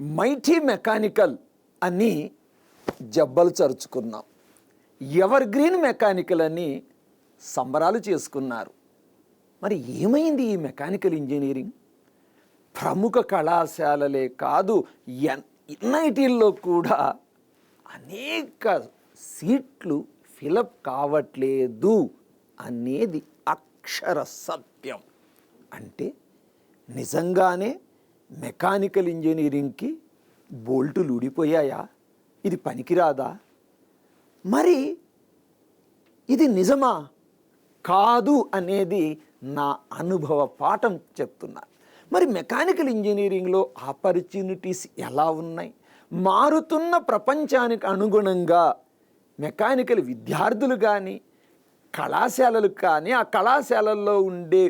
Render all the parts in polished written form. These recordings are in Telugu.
మైటీ మెకానికల్ అని జబ్బలు చరుచుకున్నాం. ఎవర్ గ్రీన్ మెకానికల్ అని సంబరాలు చేసుకున్నారు. మరి ఏమైంది ఈ మెకానికల్ ఇంజనీరింగ్? ప్రముఖ కళాశాలలే కాదు, ఎన్ఐటీల్లో కూడా అనేక సీట్లు ఫిలప్ కావట్లేదు అనేది అక్షర సత్యం. అంటే నిజంగానే మెకానికల్ ఇంజనీరింగ్కి బోల్టులు ఊడిపోయాయా? ఇది పనికిరాదా? మరి ఇది నిజమా కాదు అనేది నా అనుభవ పాఠం చెప్తున్నా. మరి మెకానికల్ ఇంజనీరింగ్లో ఆపర్చునిటీస్ ఎలా ఉన్నాయి? మారుతున్న ప్రపంచానికి అనుగుణంగా మెకానికల్ విద్యార్థులు కానీ, కళాశాలలు కానీ, ఆ కళాశాలల్లో ఉండే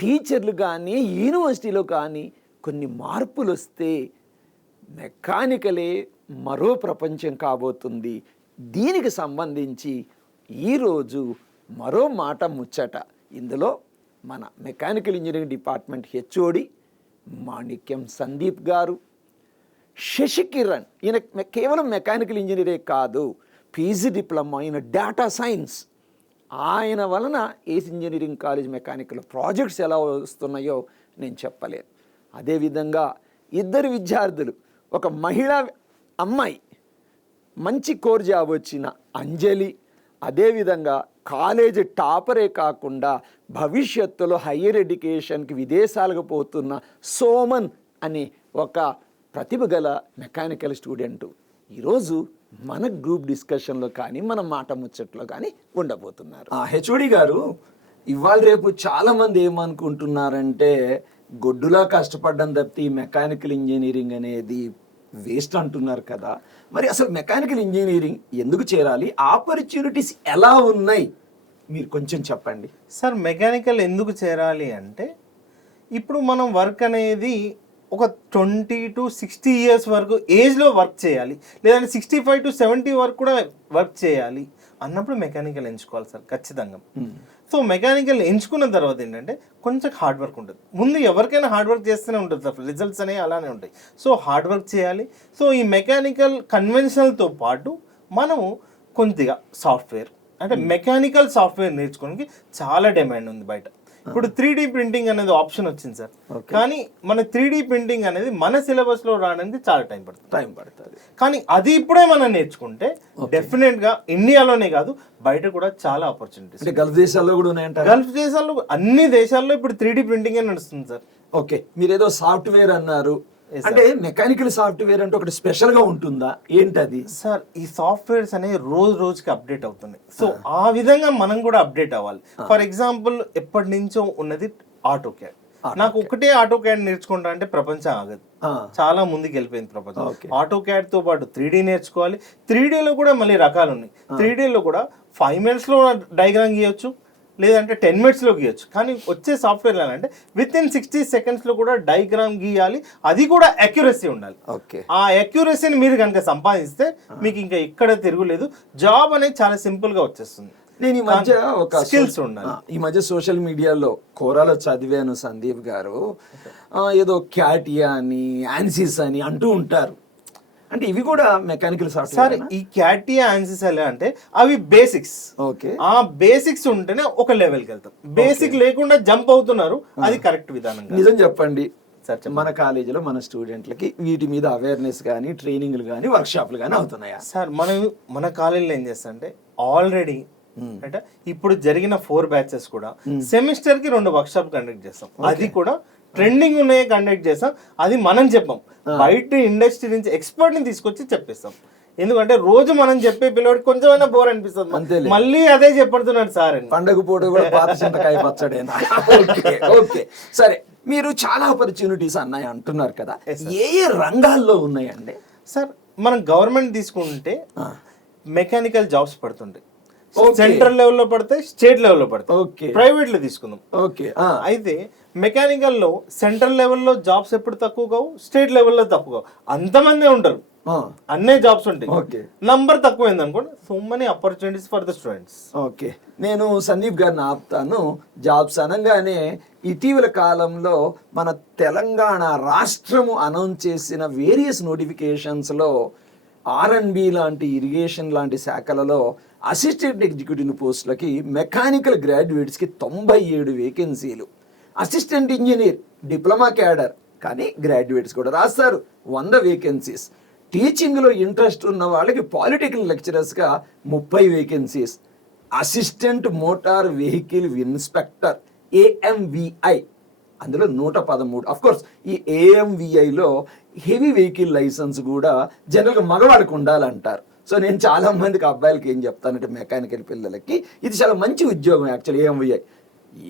టీచర్లు కానీ, యూనివర్సిటీలో కానీ కొన్ని మార్పులు వస్తే మెకానికలే మరో ప్రపంచం కాబోతుంది. దీనికి సంబంధించి ఈరోజు మరో మాట ముచ్చట. ఇందులో మన మెకానికల్ ఇంజనీరింగ్ డిపార్ట్మెంట్ హెచ్ఓడి మాణిక్యం సందీప్ గారు, శశికిరణ్, ఈయన కేవలం మెకానికల్ ఇంజనీరే కాదు, PG diploma in data science. ఆయన వలన ఏస్ ఇంజనీరింగ్ కాలేజ్ మెకానికల్ ప్రాజెక్ట్స్ ఎలా వస్తున్నాయో నేను చెప్పలేను. అదేవిధంగా ఇద్దరు విద్యార్థులు, ఒక మహిళా అమ్మాయి, మంచి కోర్ జాబ్ వచ్చిన అంజలి, అదేవిధంగా కాలేజ్ టాపరే కాకుండా భవిష్యత్తులో హయ్యర్ ఎడ్యుకేషన్కి విదేశాలకు పోతున్న సోమన్ అనే ఒక ప్రతిభ గల మెకానికల్ స్టూడెంటు ఈరోజు మన గ్రూప్ డిస్కషన్లో కానీ, మన మాట ముచ్చట్లో కానీ ఉండబోతున్నారు. హెచ్ఓడి గారు, ఇవాళ రేపు చాలామంది ఏమనుకుంటున్నారంటే గొడ్డులా కష్టపడ్డం తప్పితే ఈ మెకానికల్ ఇంజనీరింగ్ అనేది వేస్ట్ అంటున్నారు కదా. మరి అసలు మెకానికల్ ఇంజనీరింగ్ ఎందుకు చేరాలి? ఆపర్చునిటీస్ ఎలా ఉన్నాయి మీరు కొంచెం చెప్పండి. సార్, మెకానికల్ ఎందుకు చేరాలి అంటే, ఇప్పుడు మనం వర్క్ అనేది ఒక 20 to 60 years వరకు ఏజ్లో వర్క్ చేయాలి, లేదంటే 65 to 70 వరకు కూడా వర్క్ చేయాలి అన్నప్పుడు మెకానికల్ ఎంచుకోవాలి సార్ ఖచ్చితంగా. సో మెకానికల్ ఎంచుకున్న తర్వాత ఏంటంటే కొంచెం హార్డ్ వర్క్ ఉంటుంది. ముందు ఎవరికైనా హార్డ్ వర్క్ చేస్తూనే ఉంటుంది సార్, రిజల్ట్స్ అనేవి అలానే ఉంటాయి. సో హార్డ్ వర్క్ చేయాలి. సో ఈ మెకానికల్ కన్వెన్షనల్తో పాటు మనము కొద్దిగా సాఫ్ట్వేర్, అంటే మెకానికల్ సాఫ్ట్వేర్ నేర్చుకోవడానికి చాలా డిమాండ్ ఉంది బయట. ఇప్పుడు 3D ప్రింటింగ్ అనేది ఆప్షన్ వచ్చింది సార్, కానీ మన 3D ప్రింటింగ్ అనేది మన సిలబస్లో రావడానికి చాలా టైం పడుతుంది. కానీ అది ఇప్పుడే మనం నేర్చుకుంటే డెఫినెట్గా ఇండియాలోనే కాదు బయట కూడా చాలా ఆపర్చునిటీస్. గల్ఫ్ దేశాల్లో కూడా ఉన్నాయంట. గల్ఫ్ దేశాల్లో, అన్ని దేశాల్లో ఇప్పుడు 3D ప్రింటింగ్ నడుస్తుంది సార్. ఓకే, మీరు ఏదో సాఫ్ట్వేర్ అన్నారు, అంటే మెకానికల్ సాఫ్ట్వేర్ అంటే ఒకటి స్పెషల్ గా ఉంటుందా ఏంటది? సార్, ఈ సాఫ్ట్వేర్స్ అనేవి రోజుకి అప్డేట్ అవుతున్నాయి. సో ఆ విధంగా మనం కూడా అప్డేట్ అవ్వాలి. ఫర్ ఎగ్జాంపుల్, ఎప్పటి నుంచో ఉన్నది ఆటో క్యాడ్. నాకు ఒకటే ఆటో క్యాడ్ నేర్చుకుంటా అంటే ప్రపంచం ఆగదు, చాలా ముందుకు వెళ్ళిపోయింది ప్రపంచం. ఆటో క్యాడ్ తో పాటు 3D నేర్చుకోవాలి. 3Dలో కూడా మళ్ళీ రకాలు ఉన్నాయి. 3Dలో కూడా 5 minutes లో డయాగ్రామ్ గీయొచ్చు, లేదంటే 10 minutes గీయొచ్చు. కానీ వచ్చే సాఫ్ట్వేర్ అంటే విత్ ఇన్ 60 seconds కూడా డయాగ్రామ్ గీయాలి, అది కూడా అక్యురసీ ఉండాలి. ఆ అక్యురసీని మీరు కనుక సంపాదిస్తే మీకు ఇంకా ఎక్కడ తిరుగులేదు. జాబ్ అనేది చాలా సింపుల్ గా వచ్చేస్తుంది. నేను ఈ మధ్య ఒక స్కిల్స్ ఉండాలి. ఈ మధ్య సోషల్ మీడియాలో కోరాలో చదివాను సందీప్ గారు, ఏదో క్యాటియా అని, యాన్సిస్ అని అంటూ ఉంటారు. అంటే ఇవి కూడా మెకానికల్ సాఫ్ట్వేర్. ఈ క్యాటియా, ఆన్సిస్ అంటే అవి బేసిక్స్. ఓకే, ఆ బేసిక్స్ ఉంటేనే ఒక లెవెల్కి వెళ్తాం. బేసిక్ లేకుండా జంప్ అవుతున్నారు, అది కరెక్ట్ విధానం. నిజం చెప్పండి, మన కాలేజీలో మన స్టూడెంట్లకి వీటి మీద అవేర్నెస్ కానీ, ట్రైనింగ్లు కానీ, వర్క్షాప్లు కానీ అవుతున్నాయా? సార్, మన కాలేజీలో ఏం చేస్తారంటే ఆల్రెడీ అంటే ఇప్పుడు జరిగిన 4 batches కూడా సెమిస్టర్ కి 2 వర్క్షాప్ కండక్ట్ చేస్తాం. అది కూడా ట్రెండింగ్ ఉన్నాయే కండక్ట్ చేస్తాం. అది మనం చెప్పాం, బయట ఇండస్ట్రీ నుంచి ఎక్స్పర్ట్ ని తీసుకొచ్చి చెప్పిస్తాం. ఎందుకంటే రోజు మనం చెప్పే పిల్లవాడికి కొంచెమైనా బోర్ అనిపిస్తుంది, మళ్ళీ అదే చెప్పడుతున్నాడు సార్ అని. పండగ పూట కూడా పాత చింతకాయ పచ్చడేనా? ఓకే, సరే, మీరు చాలా ఆపర్చునిటీస్ అన్నాయి అంటున్నారు కదా, ఏ ఏ రంగాల్లో ఉన్నాయండి? సార్, మనం గవర్నమెంట్ తీసుకుంటే మెకానికల్ జాబ్స్ పడుతుంటాయి. సెంట్రల్ లెవెల్లో పడతాయి, స్టేట్ లెవెల్లో పడతాయి. ప్రైవేట్ లో తీసుకుందాం. అయితే మెకానికల్ లో సెంట్రల్ లెవెల్లో జాబ్స్ ఎప్పుడు తక్కువ కావు, స్టేట్ లెవెల్లో తక్కువ కావు. అంతమందే ఉంటారు, అన్నే జాబ్స్ ఉంటాయి. ఓకే నంబర్ తక్కువైంది అనుకోండి, so many opportunities for the students. Okay, నేను సందీప్ గారిని ఆపుతాను. జాబ్స్ అనగానే ఇటీవల కాలంలో మన తెలంగాణ రాష్ట్రము అనౌన్స్ చేసిన వేరియస్ నోటిఫికేషన్స్లో R&B లాంటి ఇరిగేషన్ లాంటి శాఖలలో అసిస్టెంట్ ఎగ్జిక్యూటివ్ పోస్టులకి మెకానికల్ గ్రాడ్యుయేట్స్కి 97 వేకెన్సీలు. అసిస్టెంట్ ఇంజనీర్ డిప్లొమా క్యాడర్ కానీ గ్రాడ్యుయేట్స్ కూడా రాస్తారు 100 వేకెన్సీస్. టీచింగ్లో ఇంట్రెస్ట్ ఉన్న వాళ్ళకి పాలిటెక్నిక్ లెక్చరర్స్గా 30 vacancies. Assistant motor vehicle inspector AMVI అందులో 113. అఫ్కోర్స్ ఈ AMVIలో హెవీ వెహికల్ లైసెన్స్ కూడా జనరల్గా మగవాళ్ళకు ఉండాలంటారు. సో నేను చాలా మందికి అబ్బాయిలకి ఏం చెప్తానంటే మెకానికల్ పిల్లలకి ఇది చాలా మంచి ఉద్యోగం యాక్చువల్లీ AMVI.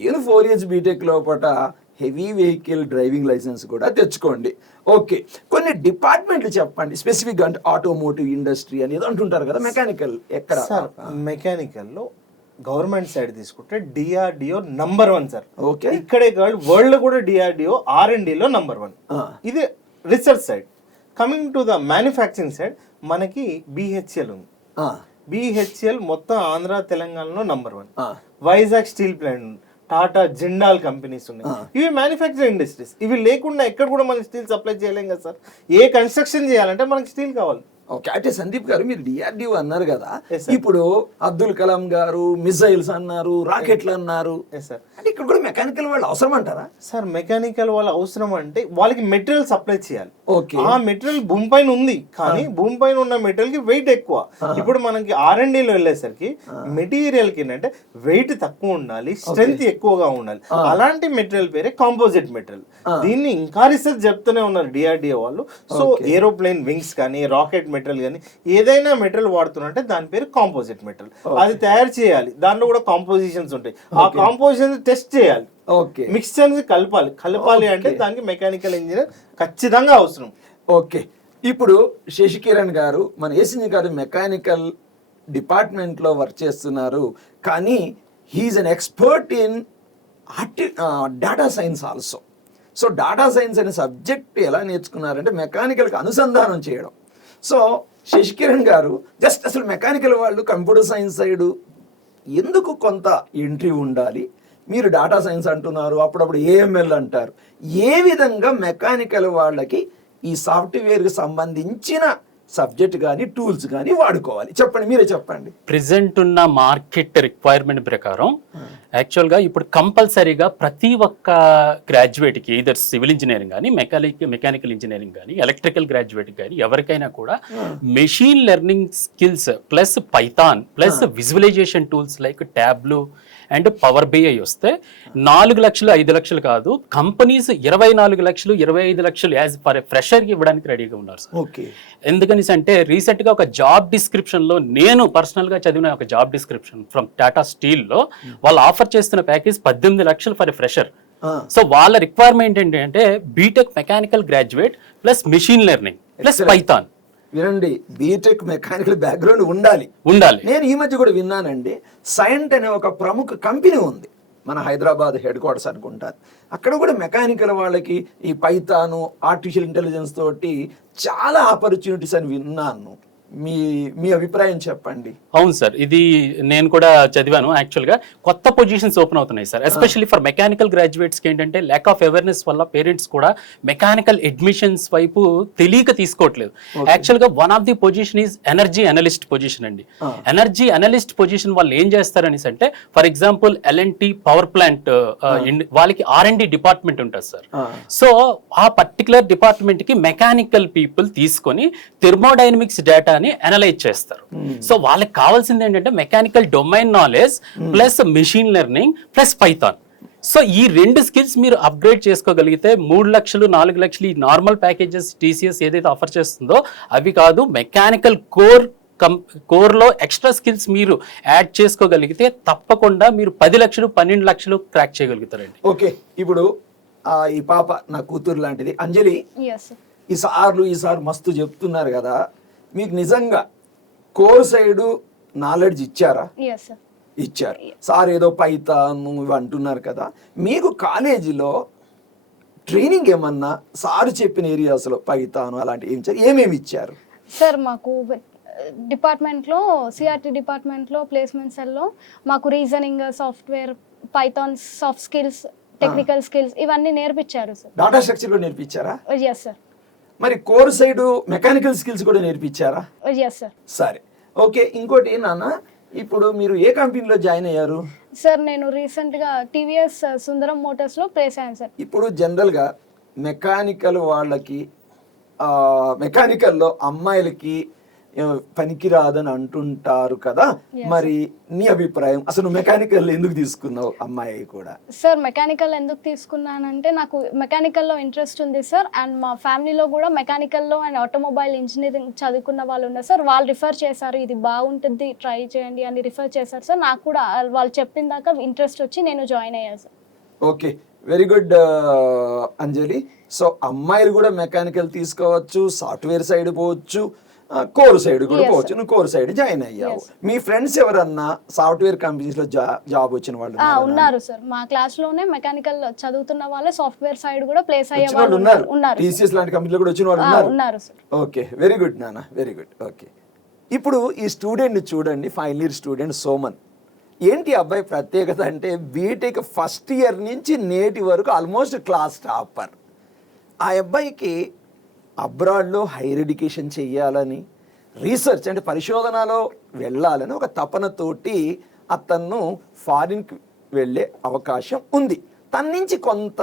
ఈయన 4 years బీటెక్ లోపల హెవీ వెహికల్ డ్రైవింగ్ లైసెన్స్ కూడా తెచ్చుకోండి. ఓకే, కొన్ని డిపార్ట్మెంట్లు చెప్పండి స్పెసిఫిక్గా, అంటే ఆటోమోటివ్ ఇండస్ట్రీ అని ఏదో అంటుంటారు కదా, మెకానికల్ ఎక్కడ? మెకానికల్లో గవర్నమెంట్ సైడ్ తీసుకుంటే DRDO నంబర్ 1 సార్. ఓకే, ఇక్కడే కాదు వరల్డ్ లో కూడా DRDO R&Dలో నంబర్ 1. ఇది research side. Coming to the manufacturing side మనకి BHEL ఉంది. BHEL మొత్తం ఆంధ్ర తెలంగాణలో number 1. Vizag steel plant, Tata, Jindal companies ఉన్నాయి. ఇవి మ్యానుఫ్యాక్చరింగ్ ఇండస్ట్రీస్. ఇవి లేకుండా ఎక్కడ కూడా మనం స్టీల్ సప్లై చేయలేం కదా సార్. ఏ కన్స్ట్రక్షన్ చేయాలంటే మనకి స్టీల్ కావాలి. ఓకే, అంటే సందీప్ గారు మీరు DRDO అన్నారు కదా, ఇప్పుడు అబ్దుల్ కలాం గారు మిసైల్స్ అన్నారు, రాకెట్లు అన్నారు, అంటే ఇక్కడ కూడా మెకానికల్ వాళ్ళు అవసరం అంటారా సార్? మెకానికల్ వాళ్ళు అవసరం అంటే వాళ్ళకి మెటీరియల్ సప్లై చేయాలి. ఓకే, ఆ మెటీరియల్ భూమి పైన ఉంది కానీ భూమి పైన ఉన్న మెటీరియల్ కి వెయిట్ ఎక్కువ. ఇప్పుడు మనకి R&Dలో వెళ్ళేసరికి మెటీరియల్ కి ఏంటంటే వెయిట్ తక్కువ ఉండాలి, స్ట్రెంత్ ఎక్కువగా ఉండాలి. అలాంటి మెటీరియల్ పేరే కాంపోజిట్ మెటీరియల్. దీన్ని ఇంకా రీసెర్చ్ చెప్తూనే ఉన్నారు DRDO వాళ్ళు. సో ఏరోప్లేన్ వింగ్స్ కానీ, రాకెట్ మెటీరియల్ కానీ ఏదైనా మెటీరియల్ వాడుతున్నట్టే దాని పేరు కాంపోజిట్ మెటీరియల్. అది తయారు చేయాలి, దాంట్లో కూడా కాంపోజిషన్స్ ఉంటాయి. ఆ కాంపోజిషన్ టెస్ట్ చేయాలి, మిక్స్చర్స్ కలపాలి అంటే దానికి మెకానికల్ ఇంజనీర్ ఖచ్చితంగా అవసరం. ఓకే, ఇప్పుడు శశికిరణ్ గారు మన ఏసీని గారు మెకానికల్ డిపార్ట్మెంట్లో వర్క్ చేస్తున్నారు, కానీ he is an expert in data science also. So data science అనే సబ్జెక్ట్ ఎలా నేర్చుకున్నారంటే మెకానికల్కి అనుసంధానం చేయడం. సో శశికిరణ్ గారు జస్ట్ అసలు మెకానికల్ వాళ్ళు కంప్యూటర్ సైన్స్ సైడు ఎందుకు కొంత ఎంట్రీ ఉండాలి? మీరు డేటా సైన్స్ అంటున్నారు, అప్పుడప్పుడు AML అంటారు. ఏ విధంగా మెకానికల్ వాళ్ళకి ఈ సాఫ్ట్వేర్కి సంబంధించిన సబ్జెక్ట్ కానీ టూల్స్ కానీ వాడుకోవాలి? చెప్పండి, మీరే చెప్పండి. ప్రెసెంట్ ఉన్న మార్కెట్ రిక్వైర్మెంట్ ప్రకారం యాక్చువల్గా ఇప్పుడు కంపల్సరీగా ప్రతి ఒక్క గ్రాడ్యుయేట్కి ఇదర్ సివిల్ ఇంజనీరింగ్ కానీ, మెకానికల్ ఇంజనీరింగ్ కానీ, ఎలక్ట్రికల్ గ్రాడ్యుయేట్ కానీ ఎవరికైనా కూడా machine learning skills plus Python plus visualisation tools like Tableau and Power BI వస్తే 4 లక్షలు 5 లక్షలు కాదు, కంపెనీస్ 24 లక్షలు 25 లక్షలు యాజ్ ఫర్ ఫ్రెషర్కి ఇవ్వడానికి రెడీగా ఉన్నారు సార్. ఓకే, ఎందుకని అంటే రీసెంట్గా ఒక జాబ్ డిస్క్రిప్షన్లో నేను పర్సనల్గా చదివిన ఒక జాబ్ డిస్క్రిప్షన్ ఫ్రమ్ టాటా స్టీల్లో వాళ్ళు ఆఫర్ చేస్తున్న ప్యాకేజ్ 18 లక్షలు ఫర్ ఫ్రెషర్. సో వాళ్ళ రిక్వైర్మెంట్ ఏంటంటే BTech mechanical graduate plus machine learning plus Python. వినండి, బీటెక్ మెకానికల్ బ్యాక్గ్రౌండ్ ఉండాలి. నేను ఈ మధ్య కూడా విన్నానండి, సైంట్ అనే ఒక ప్రముఖ కంపెనీ ఉంది మన హైదరాబాద్ హెడ్ క్వార్టర్స్ అనుకుంటారు. అక్కడ కూడా మెకానికల్ వాళ్ళకి ఈ పైథాను, ఆర్టిఫిషియల్ ఇంటెలిజెన్స్ తోటి చాలా ఆపర్చునిటీస్ అని విన్నాను. మీ అభిప్రాయం చెప్పండి. అవును సార్, ఇది నేను కూడా చదివాను. యాక్చువల్గా కొత్త పొజిషన్స్ ఓపెన్ అవుతున్నాయి సార్, ఎస్పెషల్లీ ఫర్ మెకానికల్ గ్రాడ్యుయేట్స్కి ఏంటంటే ల్యాక్ ఆఫ్ అవేర్నెస్ వల్ల పేరెంట్స్ కూడా మెకానికల్ అడ్మిషన్స్ వైపు తెలియక తీసుకోవట్లేదు. యాక్చువల్గా one of the position is energy analyst position అండి. ఎనర్జీ అనలిస్ట్ పొజిషన్ వాళ్ళు ఏం చేస్తారని అంటే, for example L&T power plant వాళ్ళకి R&D డిపార్ట్మెంట్ ఉంటుంది సార్. సో ఆ పర్టికులర్ డిపార్ట్మెంట్కి మెకానికల్ పీపుల్ తీసుకొని థెర్మోడైనమిక్స్ డేటా అనలైజ్ చేస్తారు. సో వాళ్ళకి కావాల్సింది ఏంటంటే mechanical domain knowledge plus machine learning plus Python. So ఈ 2 స్కిల్స్ మీరు అప్గ్రేడ్ చేసుకోగలిగితే 3 లక్షలు 4 లక్షలు ఈ నార్మల్ ప్యాకేజెస్ TCS ఏదైతే ఆఫర్ చేస్తుందో అవి కాదు, మెకానికల్ కోర్లో ఎక్స్ట్రా స్కిల్స్ మీరు యాడ్ చేసుకోగలిగితే తప్పకుండా మీరు 10 లక్షలు 12 లక్షలు క్రాక్ చేయగలుగుతారండి. ఓకే, ఇప్పుడు ఈ పాప నా కూతురు లాంటిది అంజలి, ఈ సార్ మస్తు చెప్తున్నారు కదా, మీకు నిజంగా కోర్ సైడు నాలెడ్జ్ ఇచ్చారా? ఇచ్చారు. సార్ ఏదో పైథాన్ ఇవి అంటున్నారు కదా, మీకు కాలేజీలో ట్రైనింగ్ ఏమన్నా సార్ చెప్పిన ఏరియాస్లో పైథాన్ అలాంటి ఏమేమి ఇచ్చారు? సార్ మాకు డిపార్ట్మెంట్లో సిఆర్టీ డిపార్ట్మెంట్లో ప్లేస్మెంట్ సెల్లో మాకు reasoning, software, Python, soft skills, technical skills ఇవన్నీ నేర్పించారు సార్. డాటా స్ట్రక్చర్ కూడా నేర్పించారా? Yes sir. మరి కోర్ సైడ్ మెకానికల్ స్కిల్స్ కూడా నేర్పించారా? Yes sir. సరే, ఓకే. ఇంకోటి నాన్న, ఇప్పుడు మీరు ఏ కంపెనీలో జాయిన్ అయ్యారు? సార్ నేను రీసెంట్గా టీవీఎస్ సుందరం మోటార్స్లో ప్లేస్ అయ్యాను సార్. ఇప్పుడు జనరల్గా మెకానికల్ వాళ్ళకి మెకానికల్లో అమ్మాయిలకి పనికి రాదని అంటుంటారు కదా, మరి నీ అభిప్రాయం అసలు మెకానికల్ ఎందుకు తీసుకున్నావు అమ్మాయి కూడా? సార్ మెకానికల్ ఎందుకు తీసుకున్నానంటే నాకు మెకానికల్లో ఇంట్రెస్ట్ ఉంది సార్. అండ్ మా ఫ్యామిలీలో కూడా మెకానికల్లో అండ్ ఆటోమొబైల్ ఇంజనీరింగ్ చదువుకున్న వాళ్ళు ఉన్నారు సార్. వాళ్ళు రిఫర్ చేశారు, ఇది బాగుంటుంది ట్రై చేయండి అని రిఫర్ చేశారు సార్. నాకు కూడా వాళ్ళు చెప్పిన దాకా ఇంట్రెస్ట్ వచ్చి నేను జాయిన్ అయ్యాను సార్. ఓకే, వెరీ గుడ్ అంజలి. సో అమ్మాయిలు కూడా మెకానికల్ తీసుకోవచ్చు, సాఫ్ట్వేర్ సైడ్ పోవచ్చు, కోర్ సైడ్ కూడా పోవచ్చు. నువ్వు కోర్ సైడ్ జాయిన్ అయ్యావు. మీ ఫ్రెండ్స్ ఎవరన్నా సాఫ్ట్వేర్ కంపెనీస్ లో జాబ్ వచ్చిన వాళ్ళు ఉన్నారు సార్. మా క్లాస్ లోనే మెకానికల్ చదువుతున్న వాళ్ళే సాఫ్ట్వేర్ సైడ్ కూడా ప్లేస్ అయ్యే వాళ్ళు ఉన్నారు. ఉన్నారు. టీసీఎస్ లాంటి కంపెనీలో కూడా వచ్చిన వాళ్ళు ఉన్నారు సార్. ఓకే, వెరీ గుడ్ నాన్న, వెరీ గుడ్. ఓకే, ఇప్పుడు ఈ స్టూడెంట్ చూడండి, ఫైనల్ ఇయర్ స్టూడెంట్ సోమన్. ఏంటి అబ్బాయి ప్రత్యేకత అంటే బీటెక్ ఫస్ట్ ఇయర్ నుంచి నేటి వరకు ఆల్మోస్ట్ క్లాస్ టాపర్. ఆ అబ్బాయికి అబ్రాడ్లో హైయర్ ఎడ్యుకేషన్ చెయ్యాలని, రీసెర్చ్ అంటే పరిశోధనలో వెళ్ళాలని ఒక తపనతోటి అతను ఫారిన్కి వెళ్ళే అవకాశం ఉంది. తన నుంచి కొంత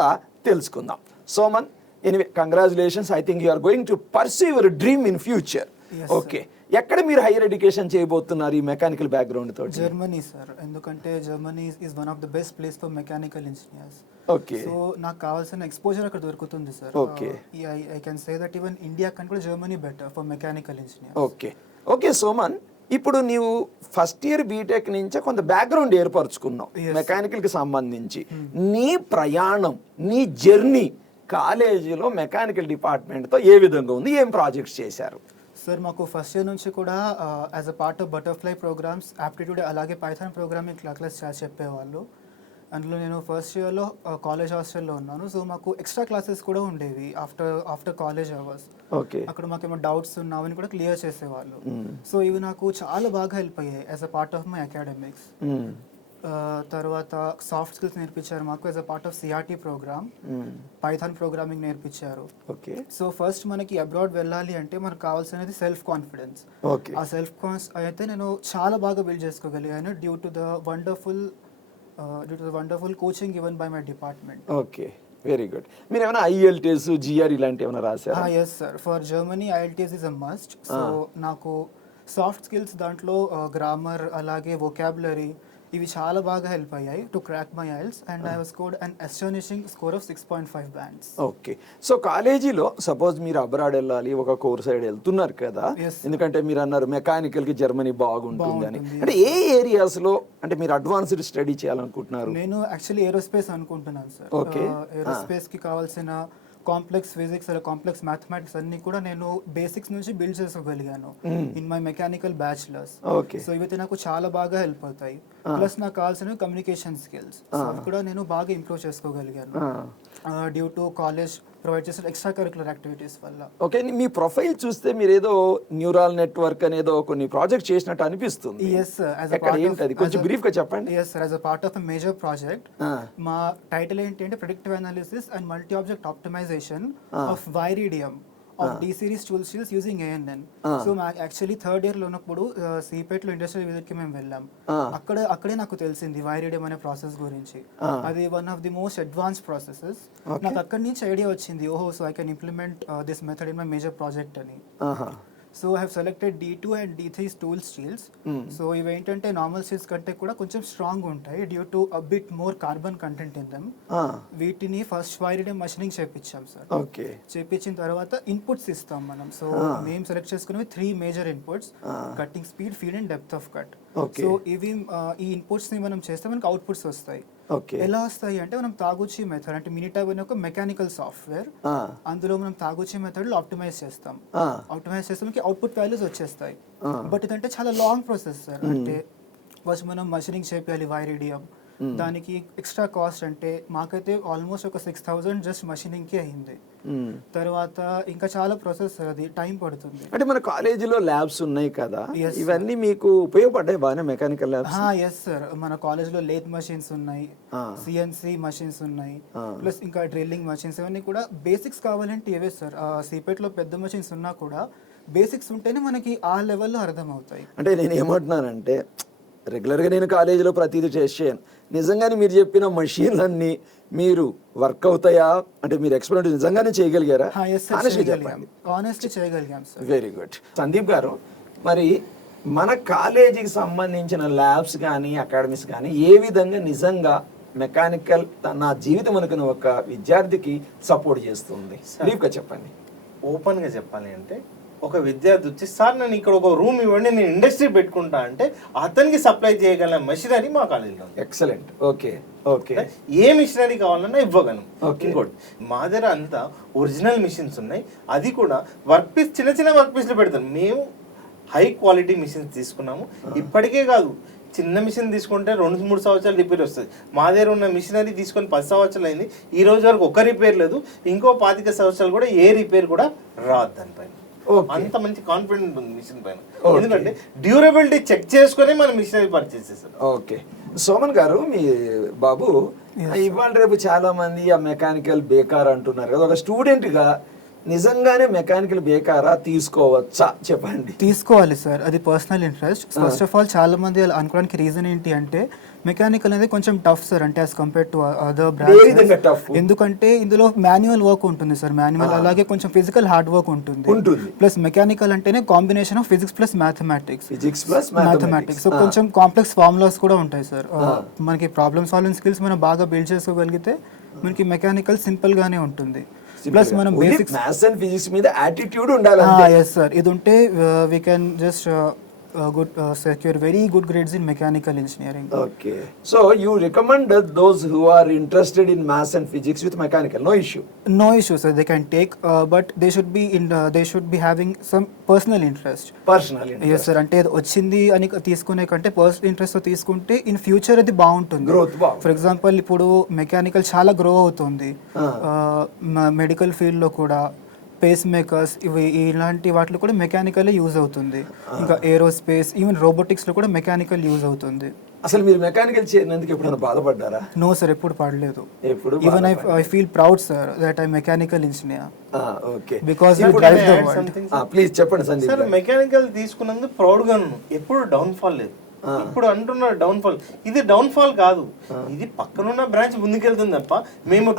తెలుసుకుందాం. Soman, anyway congratulations. I think you are going to pursue your dream in future. Okay, ఎక్కడ మీరు హైయర్ ఎడ్యుకేషన్ చేయబోతున్నారు ఈ మెకానికల్ బ్యాక్గ్రౌండ్ తోటి? జర్మనీ సార్, ఎందుకంటే Germany is one of the best place for mechanical engineers. Okay, so నాకు కావాల్సిన ఎక్స్పోజర్ అక్కడ దొరుకుతుంది sir. Okay, I can say that even India కంటే కూడా Germany better for mechanical engineers. Okay, okay Soman, ఇప్పుడు నీవు ఫస్ట్ ఇయర్ బీటెక్ నుంచే కొంత బ్యాక్గ్రౌండ్ ఏర్పరచుకున్నావు మెకానికల్కి సంబంధించి. నీ ప్రయాణం, నీ జర్నీ కాలేజీలో మెకానికల్ డిపార్ట్మెంట్తో ఏ విధంగా ఉంది? ఏం ప్రాజెక్ట్స్ చేశారు? సార్ మాకు ఫస్ట్ ఇయర్ నుంచి కూడా as a part of butterfly programmes, aptitude అలాగే పైథాన్ ప్రోగ్రామింగ్ క్లాస్ చెప్పేవాళ్ళు. అందులో నేను ఫస్ట్ ఇయర్లో కాలేజ్ హాస్టల్లో ఉన్నాను. సో మాకు ఎక్స్ట్రా క్లాసెస్ కూడా ఉండేవి ఆఫ్టర్ కాలేజ్ అవర్స్. ఓకే, అక్కడ మాకేమో డౌట్స్ ఉన్నావని కూడా క్లియర్ చేసేవాళ్ళు. సో ఇవి నాకు చాలా బాగా హెల్ప్ అయ్యాయి as a part of my academics. తర్వాత సాఫ్ట్ స్కిల్స్ నేర్పించారు మాకు as a part of CRT programme. Python programming నేర్పించారు. ఓకే, సో ఫస్ట్ మనకి అబ్రాడ్ వెళ్ళాలి అంటే మనకు కావాల్సినది సెల్ఫ్ కాన్ఫిడెన్స్. ఓకే, ఆ సెల్ఫ్ కాన్స్ అయితే నేను చాలా బాగా బిల్డ్ చేసుకోగలిగాను due to the wonderful coaching given by my department. Okay, very good. మీరు ఏమైనా ఐఎల్టీఎస్, జిఆర్ ఇలాంటి ఏమైనా రాశారా? Yes sir, for Germany IELTS is a must. So నాకు సాఫ్ట్ స్కిల్స్ దాంట్లో గ్రామర్ అలాగే వొకాబులరీ ఇవి చాలా బాగా హెల్ప్ అయ్యాయి to crack my IELTS and I scored an astonishing score of 6.5 bands. Okay, so కాలేజీలో సపోజ్ మీరు అబ్రాడ్ వెళ్ళాలి, ఒక కోర్ సైడ్ వెళ్తున్నారు కదా, ఎందుకంటే మీరు అన్నారు మెకానికల్కి జర్మనీ బాగుంటుంది అని. అంటే ఏ ఏరియాస్లో అంటే మీరు అడ్వాన్స్డ్ స్టడీ చేయాలనుకుంటున్నారు? నేను యాక్చువల్లీ ఏరోస్పేస్ అనుకుంటున్నాను సార్. ఓకే, ఏరోస్పేస్కి కావాల్సిన కాంప్లెక్స్ ఫిజిక్స్ అలా కాంప్లెక్స్ మ్యాథమెటిక్స్ అన్ని కూడా నేను బేసిక్స్ నుంచి బిల్డ్ చేసుకోగలిగాను in my mechanical bachelors. So ఇవైతే నాకు చాలా బాగా హెల్ప్ అవుతాయి. ప్లస్ నాకు కావాల్సిన కమ్యూనికేషన్ స్కిల్స్ అవి కూడా నేను బాగా ఇంప్రూవ్ చేసుకోగలిగాను డ్యూ టు కాలేజ్ ప్రొవైడ్ చేసిన ఎక్స్ట్రా కరికులర్ యాక్టివిటీస్ వల్ల. ఓకే, మీ ప్రొఫైల్ చూస్తే మీరు ఏదో న్యూరల్ నెట్వర్క్ అనేదో కొన్ని ప్రాజెక్ట్ చేసినట్టు అనిపిస్తుంది. ఎస్ సార్, కొంచెం బ్రీఫ్ గా చెప్పండి. Yes sir, as a part of a major project మా టైటిల్ ఏంటి అంటే predictive analysis and multi object optimisation of wire EDM of D series tool steels using ANN. So actually third year లో ఉన్నప్పుడు సిపెట్ లో ఇండస్ట్రియల్ విజిట్ కి మేము వెళ్ళాం. అక్కడే నాకు తెలిసింది వైరీడియం అనే ప్రాసెస్ గురించి. అది one of the most advance processes. నాకు అక్కడి నుంచి ఐడియా వచ్చింది, ఓహో so I can implement this method in my major project అని. So I have selected D2 and D3 tool steels. So ఇవేంటంటే నార్మల్ స్టీల్స్ కంటే కూడా కొంచెం స్ట్రాంగ్ ఉంటాయి due to a bit more carbon content in them. వీటిని ఫస్ట్ వైరీడియం మషినింగ్ చేపించాం సార్. ఓకే, చేపించిన తర్వాత ఇన్పుట్స్ ఇస్తాం మనం. సో మేము select చేసుకునేవి 3 major inputs: cutting speed, feed and depth of cut. So ఇవి ఈ ఇన్పుట్స్ ని మనం చేస్తే మనకి అవుట్పుట్స్ వస్తాయి. ఎలా వస్తాయి అంటే మనం తాగుచి మెథడ్ అంటే మినిటాబ్ అనే ఒక మెకానికల్ సాఫ్ట్వేర్, అందులో మనం తాగుచి మెథడ్ లో ఆప్టిమైజ్ చేస్తాం. ఆప్టిమైజ్ చేస్తే మనకి అవుట్పుట్ వాల్యూస్ వచ్చేస్తాయి. బట్ ఇదంటే చాలా లాంగ్ ప్రాసెస్ సార్. అంటే ఫస్ట్ మనం మషినింగ్ చేయాలి వైరీడియం, దానికి ఎక్స్ట్రా కాస్ట్ అంటే మాకైతే ఆల్మోస్ట్ ఒక 6,000 జస్ట్ మషినింగ్కి అయింది. తర్వాత ఇంకా చాలా ప్రాసెస్ అది టైం పడుతుంది. అంటే మన కాలేజీలో ల్యాబ్స్ ఉన్నాయి కదా, Yes, ఇవన్నీ మీకు ఉపయోగపడ్డాయి బాగానే మెకానికల్ ల్యాబ్స్? ఎస్ సార్, మన కాలేజ్లో లేత్ మషిన్స్ ఉన్నాయి, సిఎన్సి మషిన్స్ ఉన్నాయి, ప్లస్ ఇంకా డ్రిల్లింగ్ మషిన్స్, ఇవన్నీ కూడా బేసిక్స్ కావాలంటే ఇవే సార్. సిపెట్లో పెద్ద మషిన్స్ ఉన్నా కూడా బేసిక్స్ ఉంటేనే మనకి ఆ లెవెల్లో అర్థం అవుతాయి. అంటే నేను ఏమంటున్నానంటే రెగ్యులర్గా నేను కాలేజీలో ప్రతిదీ టెస్ట్ చేయను, నిజంగానే మీరు చెప్పిన మషీన్లన్నీ మీరు వర్క్ అవుతాయా అంటే మీరు ఎక్స్పెరిమెంట్ నిజంగానే చేయగలిగారా? ఆనెస్ట్లీ చేయగలిగాం sir. Very good. Sandeep garu, మరి మన కాలేజీకి సంబంధించిన ల్యాబ్స్ కానీ అకాడమీస్ కానీ ఏ విధంగా నిజంగా మెకానికల్ నా జీవితం అనుకున్న ఒక విద్యార్థికి సపోర్ట్ చేస్తుంది? బ్రీఫ్గా చెప్పండి. ఓపెన్గా చెప్పాలి అంటే ఒక విద్యార్థి వచ్చి సార్ నేను ఇక్కడ ఒక రూమ్ ఇవ్వండి నేను ఇండస్ట్రీ పెట్టుకుంటా అంటే అతనికి సప్లై చేయగల మెషినరీ మా కాలేజీలో. ఎక్సలెంట్. Okay okay. ఏ మిషనరీ కావాలన్నా ఇవ్వగలను. ఇంకోటి మా దగ్గర అంతా ఒరిజినల్ మిషన్స్ ఉన్నాయి, అది కూడా వర్క్ పీస్ చిన్న చిన్న వర్క్ పీస్లు పెడతాం. మేము హై క్వాలిటీ మిషన్స్ తీసుకున్నాము. ఇప్పటికే కాదు, చిన్న మిషన్ తీసుకుంటే 2-3 సంవత్సరాలు రిపేర్ వస్తుంది. మా దగ్గర ఉన్న మిషనరీ తీసుకొని 10 సంవత్సరాలు అయింది, ఈ రోజు వరకు ఒక రిపేర్ లేదు, ఇంకో 25 సంవత్సరాలు కూడా ఏ రిపేర్ కూడా రాదు దానిపైన. అంత మంచి కాన్ఫిడెంట్ ఉంది మిషన్ పైన, ఎందుకంటే డ్యూరబిలిటీ చెక్ చేసుకుని మనం మిషనరీ పర్చేస్ చేస్తాం. ఓకే. సోమన్ గారు, మీ బాబు ఇవాళ రేపు చాలా మంది ఆ మెకానికల్ బేకార్ అంటున్నారు కదా, ఒక స్టూడెంట్ గా నిజంగానే మెకానికల్ బేకారా, తీసుకోవచ్చా చెప్పండి? తీసుకోవాలి సార్, అది personal interest. First of all చాలా మంది అనుకోవడానికి రీజన్ ఏంటి అంటే మెకానికల్ అనేది కొంచెం టఫ్ సార్, అంటే as compare to other branches. ఎందుకంటే ఇందులో మాన్యువల్ వర్క్ ఉంటుంది సార్, మాన్యువల్, అలాగే కొంచెం ఫిజికల్ హార్డ్ వర్క్ ఉంటుంది. ప్లస్ మెకానికల్ అంటేనే combination of physics plus mathematics. So కొంచెం కాంప్లెక్స్ ఫార్ములాస్ కూడా ఉంటాయి సార్. మనకి ప్రాబ్లమ్ సాల్వింగ్ స్కిల్స్ మనం బాగా బిల్డ్ చేసుకోగలిగితే మనకి మెకానికల్ సింపుల్ గానే ఉంటుంది. ప్లస్ మనం బేసిక్స్ మ్యాథ్స్ అండ్ ఫిజిక్స్ మీద యాటిట్యూడ్ ఉండాలి. yes sir, ఇది ఉంటే we can just secure very good grades in mechanical engineering. Okay, so you recommend that those who are interested in maths and physics with mechanical, no issue? No issue sir, they can take, but they should be having some personal interest. Yes sir, అంటే వచ్చింది అని తీసుకునే కంటే పర్సనల్ ఇంట్రెస్ట్ తో తీసుకుంటే ఇన్ ఫ్యూచర్ అది బాగుంటుంది. గ్రోత్ ఫర్ ఎగ్జాంపుల్ ఇప్పుడు మెకానికల్ చాలా గ్రో అవుతుంది, మెడికల్ ఫీల్డ్ లో కూడా పేస్ మేకర్స్ ఇవి ఇలాంటి వాటిలో కూడా మెకానికల్ యూజ్ అవుతుంది. ఇంకా ఏరోస్పేస్, ఈవెన్ రోబోటిక్స్ లో కూడా మెకానికల్ యూజ్ అవుతుంది. అసలు మీరు మెకానికల్ చేరినందుకు ఎప్పుడైనా బాధపడ్డారా? నో సార్, ఎప్పుడు పడలేదు. ఎప్పుడు even I feel proud sir that I mechanical engineer. Okay, because I drive the world. Please చెప్పండి సందీప్. సార్ మెకానికల్ తీసుకున్నందుకు ప్రౌడ్ గా ఉన్నాను, ఎప్పుడు డౌన్ ఫాల్ లేదు. ఇప్పుడు అంటున్నారు డౌన్ ఫాల్, ఇది డౌన్ ఫాల్ కాదు, ఇది పక్కనున్న బ్రాంచ్ ముందుకెళ్తుంది తప్ప మేము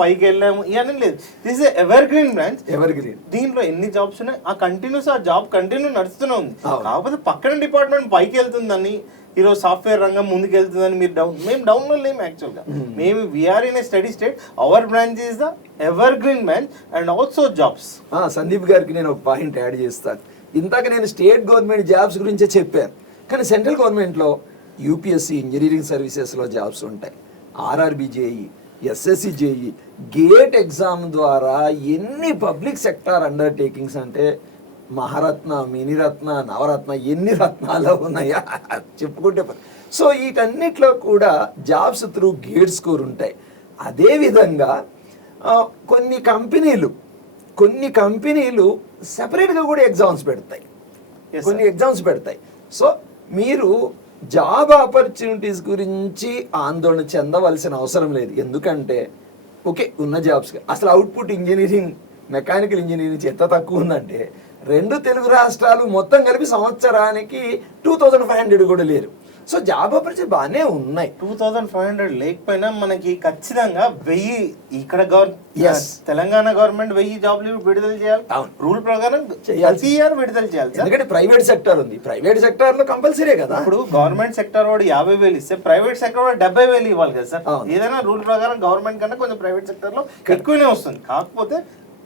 పైకి వెళ్ళాము ఇవన్నీ లేదు. This is ever green branch. Ever green, దీంట్లో ఎన్ని జాబ్స్ ఉన్నాయి ఆ కంటిన్యూస్ ఆ జాబ్ కంటిన్యూ నడుస్తూనే ఉంది. కాకపోతే పక్కన డిపార్ట్మెంట్ పైకి వెళ్తుందని, ఈరోజు సాఫ్ట్వేర్ రంగం ముందుకు వెళ్తుందని మీరు డౌన్, మేము డౌన్ లో లేము. యాక్చువల్గా మేము we are in a steady state. Our branch is the evergreen branch and also jobs. Sandeep గారికి నేను ఒక పాయింట్ యాడ్ చేస్తాను. ఇందాక నేను స్టేట్ గవర్నమెంట్ జాబ్స్ గురించే చెప్పాను, కానీ సెంట్రల్ గవర్నమెంట్లో యూపీఎస్సీ ఇంజనీరింగ్ సర్వీసెస్లో జాబ్స్ ఉంటాయి, RRB JEE, SSC JEE, gate exam ద్వారా ఎన్ని పబ్లిక్ సెక్టార్ అండర్టేకింగ్స్ అంటే మహారత్న, మినిరత్న, నవరత్న, ఎన్ని రత్నాలు ఉన్నాయా చెప్పుకుంటే. సో వీటన్నిటిలో కూడా జాబ్స్ త్రూ గేట్ స్కోర్ ఉంటాయి. అదేవిధంగా కొన్ని కంపెనీలు సెపరేట్గా కూడా ఎగ్జామ్స్ పెడతాయి. సో మీరు జాబ్ ఆపర్చునిటీస్ గురించి ఆందోళన చెందవలసిన అవసరం లేదు. ఎందుకంటే ఓకే ఉన్న జాబ్స్ అసలు అవుట్పుట్ ఇంజనీరింగ్, మెకానికల్ ఇంజనీరింగ్ ఎంత తక్కువ ఉందంటే 2 తెలుగు రాష్ట్రాలు మొత్తం కలిపి సంవత్సరానికి 2,500 కూడా లేరు. సో జాబ్ ఆపర్చునిటీ బాగానే ఉన్నాయి. 2,500 లేకపోయినా మనకి ఖచ్చితంగా 1000 ఇక్కడ తెలంగాణ గవర్నమెంట్ 1000 జాబ్లు విడుదల చేయాలి. రూల్ ప్రకారం ప్రతి ఇయర్ విడుదల చేయాలి. ఎందుకంటే ప్రైవేట్ సెక్టర్ ఉంది, ప్రైవేట్ సెక్టర్ లో కంపల్సరీ కదా. ఇప్పుడు గవర్నమెంట్ సెక్టర్ వాడు 50,000 ఇస్తే ప్రైవేట్ సెక్టర్ వాడు 70,000 ఇవ్వాలి కదా సార్. ఏదైనా రూల్ ప్రకారం గవర్నమెంట్ కన్నా కొంచెం ప్రైవేట్ సెక్టర్ లో ఎక్కువనే వస్తుంది. కాకపోతే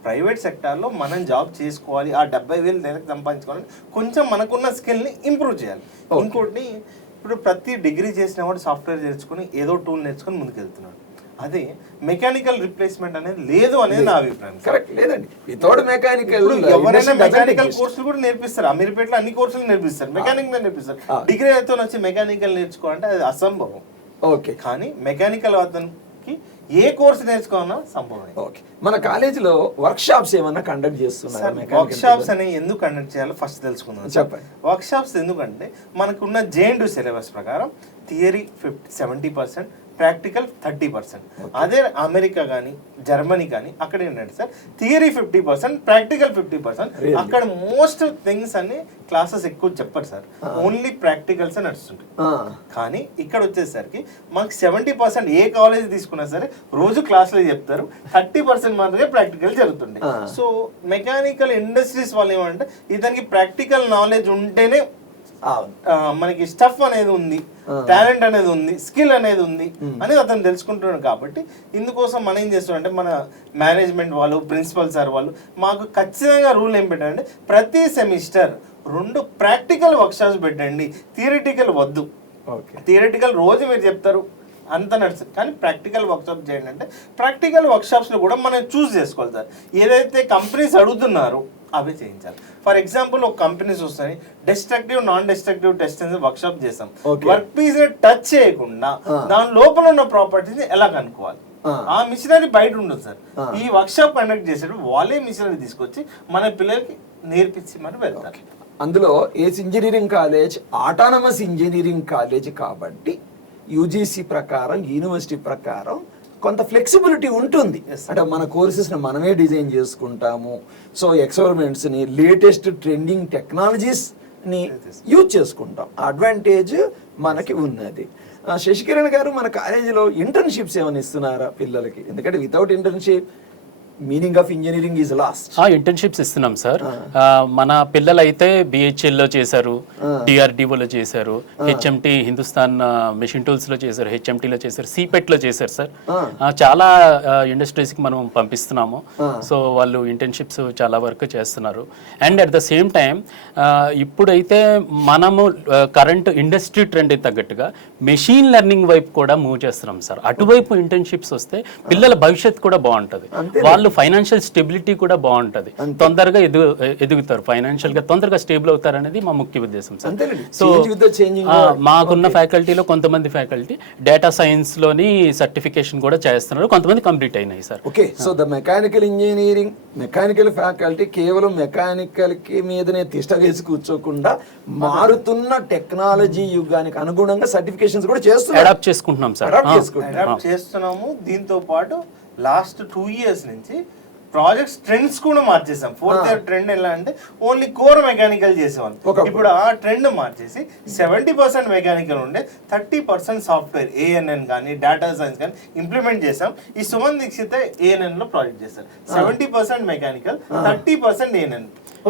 ప్రైవేట్ సెక్టార్లో మనం జాబ్ చేసుకోవాలి, ఆ 70,000 నెలకు సంపాదించుకోవాలి, కొంచెం మనకున్న స్కిల్ని ఇంప్రూవ్ చేయాలి. ఇంకోటి, ఇప్పుడు ప్రతి డిగ్రీ చేసిన వాడు సాఫ్ట్వేర్ నేర్చుకుని ఏదో టూల్ నేర్చుకుని ముందుకెళ్తున్నాడు. అదే మెకానికల్ రిప్లేస్మెంట్ అనేది లేదు అనేది నా అభిప్రాయం. కరెక్ట్ లేదండి, వితౌట్ మెకానికల్ ఎవరైనా మెకానికల్ కోర్సులు కూడా నేర్పిస్తారు. అమీర్పేటలో అన్ని కోర్సులు నేర్పిస్తారు, మెకానికల్ నేర్పిస్తారు. డిగ్రీ అయితే వచ్చి మెకానికల్ నేర్చుకోవాలంటే అది అసంభవం. ఓకే కానీ మెకానికల్ అతనికి ఏ కోర్స్ నేర్చుకోవాలన్నా సంభవం. ఓకే, మన కాలేజీలో వర్క్ షాప్స్ ఏమన్నా కండక్ట్ చేస్తున్నారు? వర్క్ షాప్స్ అనేవి ఎందుకు కండక్ట్ చేయాలో ఫస్ట్ తెలుసుకుందాం. చెప్పండి. వర్క్ షాప్స్ ఎందుకంటే మనకున్న JNU సిలబస్ ప్రకారం థియరీ 70%, ప్రాక్టికల్ 30%. అదే అమెరికా కానీ జర్మనీ కానీ అక్కడ ఏంటంటే సార్ థియరీ 50%, ప్రాక్టికల్ 50%. అక్కడ మోస్ట్ థింగ్స్ అన్ని క్లాసెస్ ఎక్కువ చెప్పరు సార్, ఓన్లీ ప్రాక్టికల్స్ నడుస్తుంటాయి. కానీ ఇక్కడ వచ్చేసరికి మనకి 70% ఏ కాలేజ్ తీసుకున్నా సరే రోజు క్లాసులు చెప్తారు, 30% మాత్రమే ప్రాక్టికల్ జరుగుతుండే. సో మెకానికల్ ఇండస్ట్రీస్ వాళ్ళు ఏమంటే ఇతనికి ప్రాక్టికల్ నాలెడ్జ్ ఉంటేనే మనకి స్టఫ్ అనేది ఉంది, టాలెంట్ అనేది ఉంది, స్కిల్ అనేది ఉంది అనేది అతను తెలుసుకుంటున్నాడు. కాబట్టి ఇందుకోసం మనం ఏం చేస్తున్నాం అంటే మన మేనేజ్మెంట్ వాళ్ళు, ప్రిన్సిపల్ సార్ వాళ్ళు మాకు ఖచ్చితంగా రూల్ ఏం పెట్టారంటే ప్రతి సెమిస్టర్ 2 ప్రాక్టికల్ వర్క్షాప్స్ పెట్టండి, థియరిటికల్ వద్దు. థియరిటికల్ రోజు మీరు చెప్తారు అంత నడుస్తుంది, కానీ ప్రాక్టికల్ వర్క్షాప్ చేయండి అంటే ప్రాక్టికల్ వర్క్షాప్స్లో కూడా మనం చూస్ చేసుకోవాలి సార్. ఏదైతే కంపెనీస్ అడుగుతున్నారో అవే చేయించాలి. ఫర్ ఎగ్జాంపుల్ ఒక కంపెనీస్ వస్తాయి, destructive non destructive test workshop చేస్తాం, వర్క్ పీస్ టచ్ చేయకుండా దాని లోపల ఉన్న ప్రాపర్టీస్ ఎలా కనుక్కోవాలి, ఆ మిషనరీ బయట ఉండదు సార్. ఈ వర్క్షాప్ కండక్ట్ చేసేటప్పుడు వాళ్ళే మిషనరీ తీసుకొచ్చి మన పిల్లలకి నేర్పించి మరి వెళ్తారు. అందులో ACE engineering college autonomous engineering college కాబట్టి యూజీసీ ప్రకారం, యూనివర్సిటీ ప్రకారం కొంత ఫ్లెక్సిబిలిటీ ఉంటుంది. అంటే మన కోర్సెస్ని మనమే డిజైన్ చేసుకుంటాము. సో ఎక్స్పెరిమెంట్స్ని, లేటెస్ట్ ట్రెండింగ్ టెక్నాలజీస్ని యూజ్ చేసుకుంటాం. అడ్వాంటేజ్ మనకి ఉన్నది. శశికిరణ్ గారు, మన కాలేజీలో ఇంటర్న్షిప్స్ ఏమైనా ఇస్తున్నారా పిల్లలకి? ఎందుకంటే without internship meaning of engineering is lost. Internships ఇస్తున్నాం సార్. మన పిల్లలు అయితే BHEL లో చేశారు, DRDO లో చేశారు, HMT హిందుస్థాన్ మెషిన్ టూల్స్ లో చేశారు, HMT లో చేశారు, CPET లో చేశారు సార్. చాలా ఇండస్ట్రీస్ కి మనం పంపిస్తున్నాము. సో వాళ్ళు ఇంటర్న్షిప్స్ చాలా వరకు చేస్తున్నారు. And at the same time ఇప్పుడైతే మనము కరెంట్ ఇండస్ట్రీ ట్రెండ్ తగ్గట్టుగా మెషిన్ లెర్నింగ్ వైపు కూడా మూవ్ చేస్తున్నాం సార్. అటువైపు ఇంటర్న్షిప్స్ వస్తే పిల్లల భవిష్యత్తు కూడా బాగుంటుంది, వాళ్ళు ఫైనాన్షియల్ స్టెబిలిటీ కూడా బాగుంటుంది, తొందరగా ఎదుగుతారు, ఫైనాన్షియల్ గా తొందరగా స్టేబుల్ అవుతారు అనేది మా ముఖ్య ఉద్దేశం సార్. సో మాకున్న ఫ్యాకల్టీలో కొంతమంది ఫ్యాకల్టీ డేటా సైన్స్ లోని సర్టిఫికేషన్ కూడా చేస్తున్నారు, కొంతమంది కంప్లీట్ అయినాయి sir. Okay, so the mechanical engineering, mechanical faculty కేవలం మెకానికల్ కి మీదనే తిష్ట వేసి కూర్చోకుండా మారుతున్న టెక్నాలజీ యుగానికి అనుగుణంగా సర్టిఫికేషన్స్ కూడా చేస్తున్నారు, అడాప్ట్ చేసుకుంటున్నాం సార్. అడాప్ట్ చేస్తున్నాము. దీంతో పాటు లాస్ట్ 2 years నుంచి ప్రాజెక్ట్స్ ట్రెండ్స్ కూడా మార్చేసాం. 4th year ట్రెండ్ ఎలా అంటే ఓన్లీ కోర్ మెకానికల్ చేసేవాళ్ళు, ఇప్పుడు ఆ ట్రెండ్ మార్చేసి 70% మెకానికల్ ఉండే 30% సాఫ్ట్వేర్, ANN కానీ డేటా సైన్స్ కానీ ఇంప్లిమెంట్ చేసాం. ఈ సుమన్ దీక్షిత్ ANN లో ప్రాజెక్ట్ చేస్తారు. 70% మెకానికల్, 30% ANN.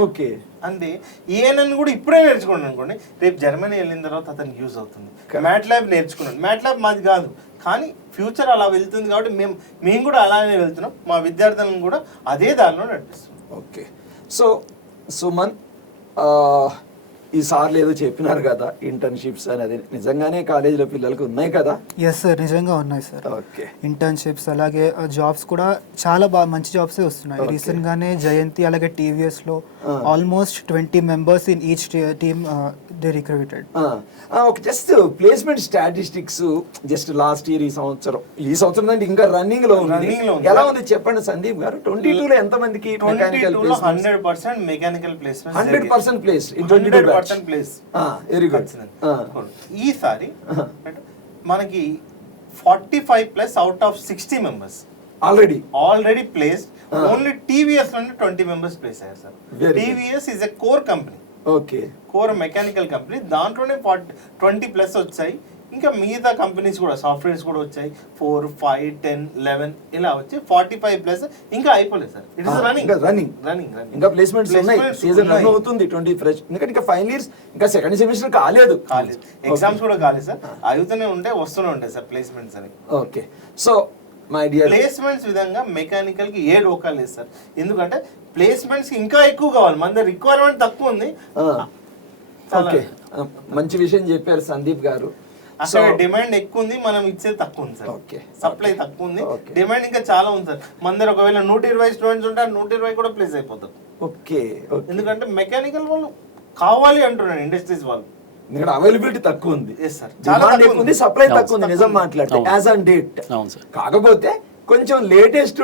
ఓకే, అంటే ANN కూడా ఇప్పుడే నేర్చుకోండి అనుకోండి, రేపు జర్మనీ వెళ్ళిన తర్వాత అతనికి యూజ్ అవుతుంది. MATLAB నేర్చుకున్నాను, MATLAB మాది కాదు, కానీ ఫ్యూచర్ అలా వెళ్తుంది కాబట్టి మేము కూడా అలానే వెళ్తున్నాం, మా విద్యార్థులను కూడా అదే దారిలో నడిపిస్తున్నాం. ఓకే, సో సుమన్, ఈసార్లు ఏదో చెప్పినారు కదా ఇంటర్న్షిప్స్ అనేది, నిజంగానే కాలేజీలో పిల్లలకు ఉన్నాయి కదా? ఎస్ సార్, నిజంగా ఉన్నాయి సార్. ఓకే, ఇంటర్న్షిప్స్ అలాగే జాబ్స్ కూడా చాలా మంచి జాబ్సే వస్తున్నాయి. రీసెంట్ గానే జయంతి అలాగే TVS లో almost 20 members in each team they recruited. ఒక just placement statistics just last year, ఈ సంవత్సరం అంటే ఇంకా రన్నింగ్ లో ఉంది, ఎలా ఉంది చెప్పండి సందీప్ గారు? 22 లో ఎంత మందికి mechanical 100% mechanical placement, 100% place in 22 place. Very good. ఈసారి మనకి 45+ out of 60 members already placed. Only TVS లోనే 20 members ప్లేస్ అయ్యారు sir. TVS is a core company, okay, core mechanical company, దాంట్లోనే 20+ వచ్చాయి. ఇంకా మిగతా కంపెనీస్ కూడా సాఫ్ట్వేర్స్ కూడా వచ్చాయి, 4, 5, 10, 11 ఇలా వచ్చి 45+ ఇంకా అయిపోలేదు సార్. ఇట్ ఇస్ రన్నింగ్ ఇంకా ప్లేస్మెంట్స్ ఉన్నాయి, సీజన్ రన్ అవుతుంది 20 ఫ్రెష్. ఎందుకంటే ఇంకా ఫైనల్ ఇయర్స్, ఇంకా సెకండ్ సెమిస్టర్ కాలేదు, ఎగ్జామ్స్ కూడా కాలేదు సార్, అవుతూనే వస్తూనే ఉంటాయి సార్ ప్లేస్మెంట్స్ అని. Okay, so my dear, placements విధంగా మెకానికల్ కి ఏ డోకా లేదు సార్. ఎందుకంటే ప్లేస్మెంట్స్ ఇంకా ఎక్కువ కావాలి, మన దగ్గర రిక్వైర్మెంట్ తక్కువ ఉంది. ఓకే, మంచి విషయం చెప్పారు సందీప్ గారు. అక్కడ డిమాండ్ ఎక్కువ ఉంది, మనం ఇచ్చేది తక్కువ ఉంది సార్. సప్లై తక్కువ ఉంది, డిమాండ్ ఇంకా చాలా ఉంది సార్. మన దగ్గర ఒకవేళ 120 స్టూడెంట్స్ ఉంటే 120 కూడా ప్లేస్ అయిపోతారు. ఓకే, ఎందుకంటే మెకానికల్ వాళ్ళు కావాలి అంటున్నారు ఇండస్ట్రీస్ వాళ్ళు. ఎందుకంటే అవైలబిలిటీ తక్కువ ఉంది, Yes, sir. చాలా డిమాండ్ తక్కువ ఎక్కువ ఉంది, ఉంది. సప్లై అవును, తక్కువ ఉంది నిజం మాట్లాడితే అవును. As on date. అవును సార్. కాకపోతే కొంచెం లేటెస్ట్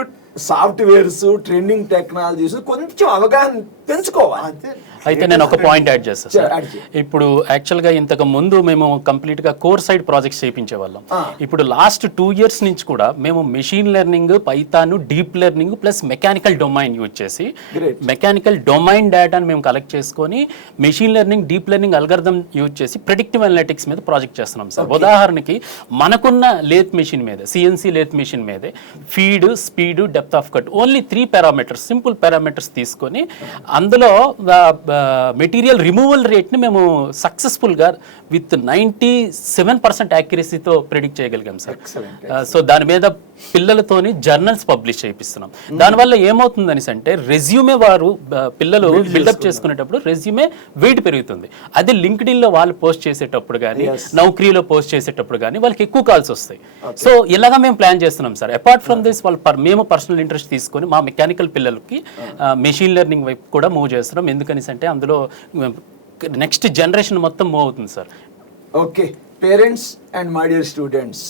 సాఫ్ట్వేర్స్, ట్రెండింగ్ టెక్నాలజీస్ కొంచెం అవగాహన పెంచుకోవాలి. అంతే. అయితే నేను ఒక పాయింట్ యాడ్ చేస్తాను సార్. యాడ్ చేయి. ఇప్పుడు యాక్చువల్గా ఇంతకు ముందు మేము కంప్లీట్గా కోర్ సైడ్ ప్రాజెక్ట్స్ చేయించే వాళ్ళం. ఇప్పుడు లాస్ట్ 2 years నుంచి కూడా మేము machine learning, Python, deep learning plus mechanical domain use చేసి Great. మెకానికల్ డొమైన్ డేటాను మేము కలెక్ట్ చేసుకొని machine learning, deep learning algorithm use చేసి ప్రిడిక్టివ్ అనలిటిక్స్ మీద ప్రాజెక్ట్ చేస్తున్నాం సార్. ఉదాహరణకి మనకున్న లేత్ మెషిన్ మీద, సిఎన్సి లేత్ మెషిన్ మీదే feed, speed, depth of cut, only 3 parameters, simple parameters తీసుకొని అందులో మెటీరియల్ రిమూవల్ రేట్ని మేము సక్సెస్ఫుల్గా విత్ 97% యాక్యురసీతో ప్రిడిక్ట్ చేయగలిగాం సార్. సో దాని మీద పిల్లలతోని జర్నల్స్ పబ్లిష్ చేయిస్తున్నాం. దానివల్ల ఏమవుతుందని అంటే రెజ్యూమే వారు పిల్లలు బిల్డప్ చేసుకునేటప్పుడు రెజ్యూమే వెయిట్ పెరుగుతుంది. అది లింక్డ్ఇన్లో వాళ్ళు పోస్ట్ చేసేటప్పుడు కానీ, నౌకరీలో పోస్ట్ చేసేటప్పుడు కానీ వాళ్ళకి ఎక్కువ కాల్స్ వస్తాయి. సో ఇలాగా మేము ప్లాన్ చేస్తున్నాం సార్. అపార్ట్ ఫ్రమ్ దిస్ మేము పర్సనల్ ఇంట్రెస్ట్ తీసుకొని మా మెకానికల్ పిల్లలకి మెషిన్ లెర్నింగ్ వైపు కూడా మూవ్ చేస్తున్నాం. ఎందుకని అంటే అందులో నెక్స్ట్ జనరేషన్ మొత్తం మూవ్ అవుతుంది sir. Okay parents and my dear students,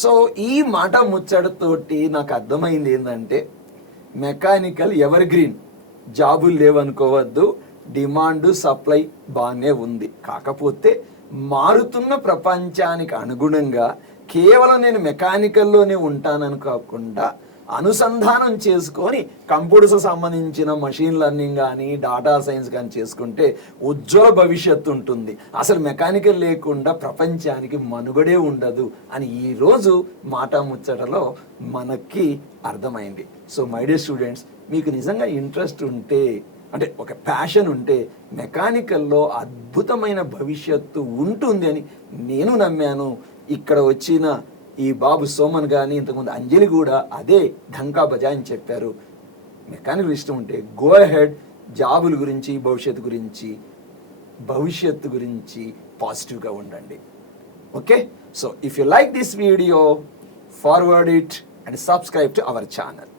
so ఈ మాట ముచ్చటతోటి నాకు అర్థమైంది ఏంటంటే మెకానికల్ ఎవర్ గ్రీన్, జాబులు లేవనుకోవద్దు, డిమాండ్ సప్లై బాగానే ఉంది. కాకపోతే మారుతున్న ప్రపంచానికి అనుగుణంగా కేవలం నేను మెకానికల్లోనే ఉంటానని కాకుండా అనుసంధానం చేసుకొని కంప్యూటర్స్ సంబంధించిన మషిన్ లెర్నింగ్ కానీ, డాటా సైన్స్ కానీ చేసుకుంటే ఉజ్వల భవిష్యత్తు ఉంటుంది. అసలు మెకానికల్ లేకుండా ప్రపంచానికి మనుగడే ఉండదు అని ఈరోజు మాట ముచ్చటలో మనకి అర్థమైంది. సో మై డియర్ స్టూడెంట్స్, మీకు నిజంగా ఇంట్రెస్ట్ ఉంటే, అంటే ఒక ప్యాషన్ ఉంటే మెకానికల్లో అద్భుతమైన భవిష్యత్తు ఉంటుంది అని నేను నమ్మాను. ఇక్కడ వచ్చిన ఈ బాబు సోమన్ కానీ, ఇంతకుముందు అంజలి కూడా అదే ఢంకా బజాయని చెప్పారు. మెకానికల్ ఇష్టం ఉంటే గో అహెడ్, జాబుల గురించి, భవిష్యత్తు గురించి పాజిటివ్గా ఉండండి. Okay, so if you like this video, forward it and subscribe to our channel.